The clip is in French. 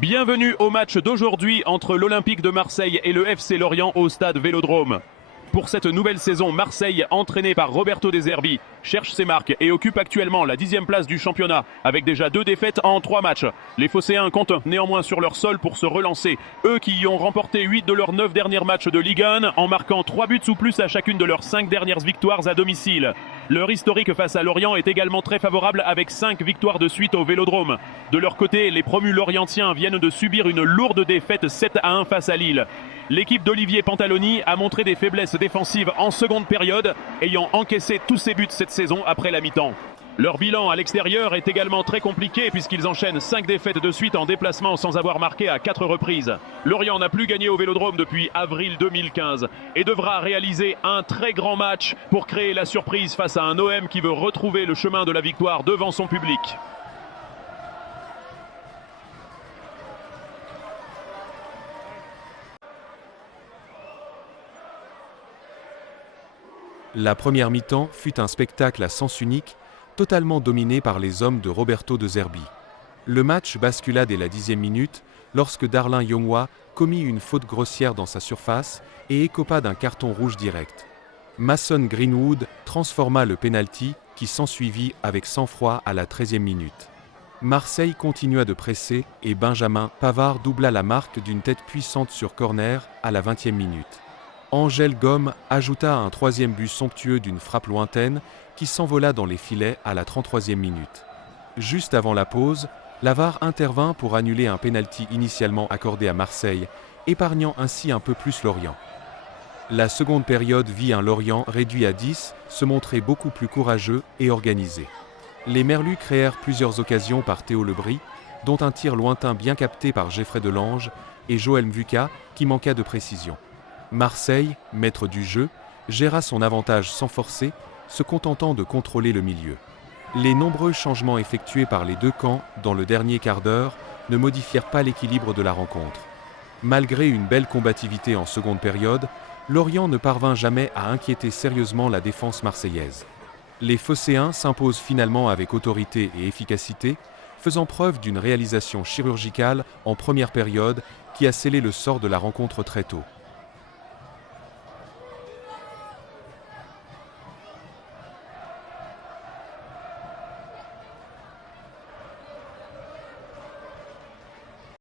Bienvenue au match d'aujourd'hui entre l'Olympique de Marseille et le FC Lorient au stade Vélodrome. Pour cette nouvelle saison, Marseille, entraîné par Roberto De Zerbi, cherche ses marques et occupe actuellement la 10e place du championnat, avec déjà 2 défaites en 3 matchs. Les Phocéens comptent néanmoins sur leur sol pour se relancer, eux qui y ont remporté 8 de leurs 9 derniers matchs de Ligue 1, en marquant 3 buts ou plus à chacune de leurs 5 dernières victoires à domicile. Leur historique face à Lorient est également très favorable avec 5 victoires de suite au Vélodrome. De leur côté, les promus lorientiens viennent de subir une lourde défaite 7-1 face à Lille. L'équipe d'Olivier Pantaloni a montré des faiblesses défensives en seconde période, ayant encaissé tous ses buts cette saison après la mi-temps. Leur bilan à l'extérieur est également très compliqué puisqu'ils enchaînent 5 défaites de suite en déplacement sans avoir marqué à 4 reprises. Lorient n'a plus gagné au Vélodrome depuis avril 2015 et devra réaliser un très grand match pour créer la surprise face à un OM qui veut retrouver le chemin de la victoire devant son public. La première mi-temps fut un spectacle à sens unique, totalement dominé par les hommes de Roberto De Zerbi. Le match bascula dès la 10e minute, lorsque Darlin Yongwa commit une faute grossière dans sa surface et écopa d'un carton rouge direct. Mason Greenwood transforma le pénalty qui s'ensuivit avec sang-froid à la 13e minute. Marseille continua de presser et Benjamin Pavard doubla la marque d'une tête puissante sur corner à la 20e minute. Angel Gomme ajouta un 3e but somptueux d'une frappe lointaine qui s'envola dans les filets à la 33e minute. Juste avant la pause, la VAR intervint pour annuler un pénalty initialement accordé à Marseille, épargnant ainsi un peu plus Lorient. La seconde période vit un Lorient réduit à 10 se montrer beaucoup plus courageux et organisé. Les Merlus créèrent plusieurs occasions par Théo Lebris, dont un tir lointain bien capté par Geoffrey Delange et Joël Mvuka qui manqua de précision. Marseille, maître du jeu, géra son avantage sans forcer, se contentant de contrôler le milieu. Les nombreux changements effectués par les deux camps dans le dernier quart d'heure ne modifièrent pas l'équilibre de la rencontre. Malgré une belle combativité en seconde période, Lorient ne parvint jamais à inquiéter sérieusement la défense marseillaise. Les Phocéens s'imposent finalement avec autorité et efficacité, faisant preuve d'une réalisation chirurgicale en première période qui a scellé le sort de la rencontre très tôt.